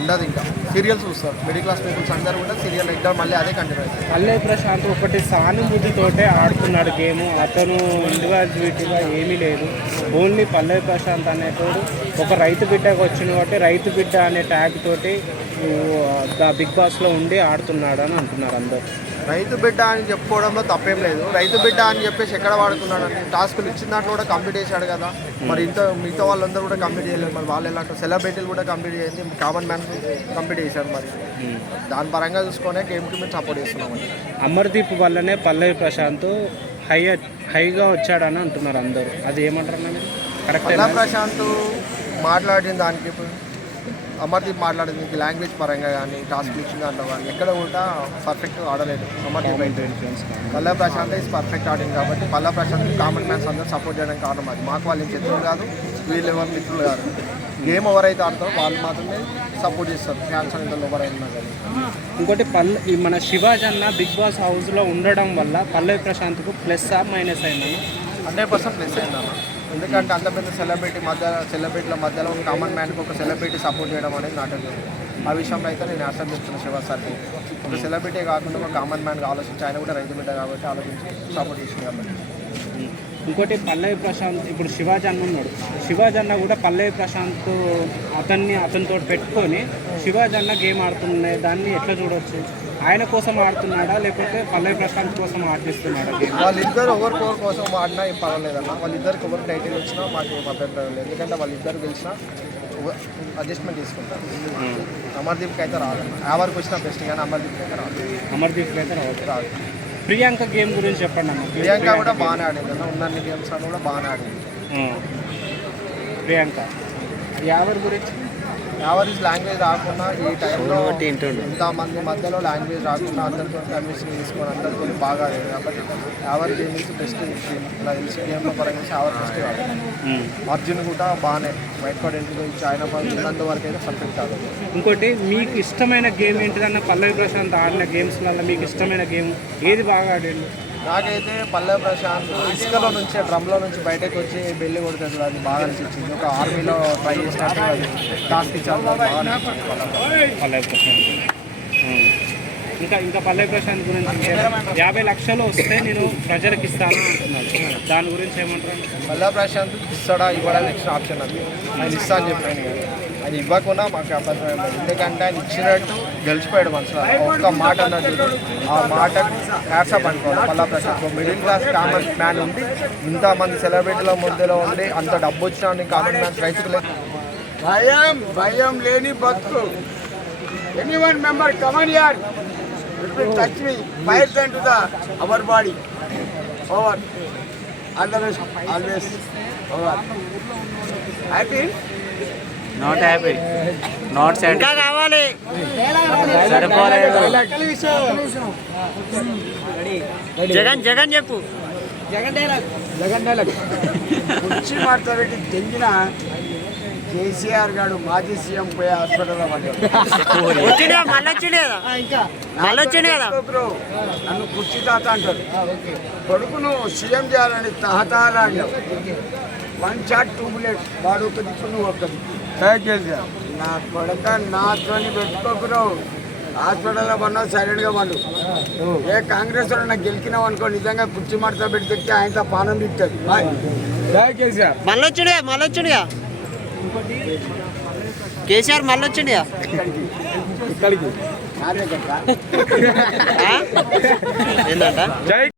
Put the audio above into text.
ఉండదు ఇంకా. సీరియల్స్ చూస్తారు. మిడిల్ క్లాస్ పీపుల్స్ అందరూ కూడా సీరియల్ ఎక్కడ మళ్ళీ అదే కంటిన్యూ అవుతుంది. పల్లె ప్రశాంత్ ఒకటి సానుభూతితోటే ఆడుతున్నాడు గేమ్. అతను ఇండివిజువాలిటీగా ఏమీ లేదు. ఓన్లీ పల్లె ప్రశాంత్ అనేటోడు ఒక రైతు బిడ్డకు వచ్చిన కాబట్టి రైతు బిడ్డ అనే ట్యాగ్ తోటి బిగ్ బాస్లో ఉండి ఆడుతున్నాడు అని అంటున్నారు అందరు. రైతు బిడ్డ అని చెప్పుకోవడంలో తప్పేం లేదు. రైతు బిడ్డ అని చెప్పేసి ఎక్కడ వాడుకున్నాడు అని టాస్కులు ఇచ్చిన దాంట్లో కూడా కంప్లీట్ చేశాడు కదా. మరి ఇంత మిగతా వాళ్ళందరూ కూడా కంప్లీట్ చేయలేదు. మరి వాళ్ళు ఎలా సెలబ్రిటీలు కూడా కంప్లీట్ చేయండి కామన్ మ్యాన్ కంప్లీట్ చేశారు మరి. దాని పరంగా చూసుకొనే గేమ్కి మేము సపోర్ట్ చేస్తున్నామండి అమర్దీప్ వల్లనే పల్లవి ప్రశాంత్ హై హైగా వచ్చాడని అంటున్నారు అందరూ. అది ఏమంటారు కరెక్ట్ పల్లా ప్రశాంత్ మాట్లాడిన దానికి అమర్దీప్ మాట్లాడింది లాంగ్వేజ్ పరంగా కానీ టాస్క్ ఇచ్చిన దాంట్లో కానీ ఎక్కడ కూడా పర్ఫెక్ట్ ఆడలేదు. అమర్దీప్ పల్లా ప్రశాంత్ ఇస్ పర్ఫెక్ట్ ఆడింది కాబట్టి పల్లా ప్రశాంత్ కామన్ మ్యాన్స్ అందరూ సపోర్ట్ చేయడానికి కారణం అది. మాకు వాళ్ళు శత్రువులు కాదు వీళ్ళు ఎవరు మిత్రులు కాదు. గేమ్ ఎవరైతే ఆడతారో వాళ్ళు మాత్రమే సపోర్ట్ చేస్తారు. ఫ్యాన్స్ అనేది ఎవరైనా కానీ. ఇంకోటి పల్లె ఈ మన శివాజీ అన్న బిగ్ బాస్ హౌస్లో ఉండడం వల్ల పల్లవి ప్రశాంత్కు ప్లస్ ఆ మైనస్ అయిందన్న. హండ్రెడ్ పర్సెంట్ ప్లస్ అయిందన్న. ఎందుకంటే అంత పెద్ద సెలబ్రిటీ మధ్య సెలబ్రిటీల మధ్యలో కామన్ మ్యాన్కి ఒక సెలబ్రిటీ సపోర్ట్ చేయడం అనేది నాటకం ఆ విషయంలో అయితే నేను అర్థం శివ సార్కి ఒక సెలబ్రిటీ కాకుండా ఒక కామన్ మ్యాన్గా ఆలోచించి ఆయన కూడా రైతు బిడ్డ కాబట్టి ఆలోచించి సపోర్ట్ చేసింది కాబట్టి. ఇంకోటి పల్లవి ప్రశాంత్ ఇప్పుడు శివాజీ అన్న ఉన్నాడు. శివాజీ అన్న కూడా పల్లవి ప్రశాంత్ అతన్ని అతనితో పెట్టుకొని శివాజీ అన్న గేమ్ ఆడుతున్నాయి దాన్ని ఎట్లా చూడొచ్చు? ఆయన కోసం ఆడుతున్నాడా? లేకపోతే పల్లవి ప్రశాంత్ కోసం ఆడిస్తున్నాడా వాళ్ళిద్దరు ఎవరి కోసం ఆడినా ఏం పర్వాలేదన్న. వాళ్ళిద్దరికి ఎవరు టైటిల్ వచ్చినా మాకు ఏం అభ్యంతరం లేదు. ఎందుకంటే వాళ్ళిద్దరు గెలిచినా అడ్జస్ట్మెంట్ తీసుకుంటారు. అమర్దీప్కి అయితే రాదు. ఎవరికి వచ్చినా బెస్ట్ కానీ అమర్దీప్కి అయితే రాదు. అమర్దీప్ అయితే రావచ్చు రాదు. ప్రియాంక గేమ్ గురించి చెప్పండి అన్న ప్రియాంక కూడా బాగానే ఆడింది అన్న ఉన్నన్ని గేమ్స్ అని కూడా బాగానే ఆడింది. ప్రియాంక. ఎవరి గురించి? యావరేజ్ లాంగ్వేజ్ రాకుండా ఈ టైంలో ఇంత మంది మధ్యలో లాంగ్వేజ్ రాకుండా అందరితో కన్విన్సింగ్ తీసుకొని అందరితో బాగా కాబట్టి యావర్ గేమింగ్స్ బెస్ట్ ఇలా తెలిసి గేమ్లో పరంగా యావర్ బెస్ట్ కాదు. అర్జున్ కూడా బాగానే వైట్ కార్డ్ ఎంట్రీ ఆయన ఉన్నంత వరకు అయితే పర్ఫెక్ట్ కాదు ఇంకోటి మీకు ఇష్టమైన గేమ్ ఏంటిదన్న పల్లవి ప్రశాంత్ ఆడిన గేమ్స్లలో మీకు ఇష్టమైన గేమ్ ఏది బాగా ఆడిండు? నాకైతే పల్లె ప్రశాంత్ ఇసుకలో నుంచి డ్రమ్లో నుంచి బయటకు వచ్చి బెల్లి కొడుతుంది అది బాగా అనిపించింది. ఒక ఆర్మీలో ట్రై చేసినట్టు అది టాస్క్ అనిపించింది పల్లె. ప్రశాంత్. ఇంకా ఇంకా పల్లవి ప్రశాంత్ గురించి యాభై లక్షలు వస్తే నేను ప్రజలకు ఇస్తాను అంటున్నాడు దాని గురించి ఏమంటారు? పల్లె ప్రశాంత్ ఇస్తాడా ఇవ్వడా నెక్స్ట్ ఆప్షన్ అది. ఆయన ఇస్తా అని చెప్పాను ఆయన ఇవ్వకుండా మాకు అబద్ధం ఎందుకంటే ఆయన ఇచ్చినట్టు గెలిచిపోయాడు మనసులో ఒక్క మాట అన్నట్టు ఆ మాట యాక్సెప్ట్ అనుకోవాలి మళ్ళా Prasad middle class common man ఉంది ఇంతమంది సెలబ్రిటీల మధ్యలో ఉండి అంత డబ్బు వచ్చినా కామన్ మ్యాన్ రైతుకు భయం భయం లేని బతుకు. Any one member come on యార్ touch me fire then to the our body over all the best always over happy not happy not ఇంకా కావాలి. సరిపోలేదు. జగన్ జగన్ చెప్పు. జగన్ డైలాగ్. కుర్చీ మాట్లాడి తెంగిన కేసీఆర్ గారు మాజీ సీఎం పోయే బ్రో, నన్ను కుర్చీ తాత అంటారు కొడుకును సీఎం చేయాలని తహతహలాడినావు వన్ షాట్ టూ బుల్లెట్ వాడు ఒక దిక్కు నువ్వు ఒక దిక్కు నా కొడుక నాతోని పెట్టుకోకురు హాస్పిటల్లో పడినా సైలెంట్గా పండు. ఏ కాంగ్రెస్ వాడు నాకు గెలికినావు అనుకో నిజంగా కుర్చీ మడత పెట్టి తెచ్చి ఆయనతో పానం తిట్టదు జై కేసీఆర్ మళ్ళీ వచ్చింది కదా మళ్ళీ వచ్చింది కదా కేసీఆర్ మళ్ళీ వచ్చింది కదా ఇక్కడికి? ఏంటంట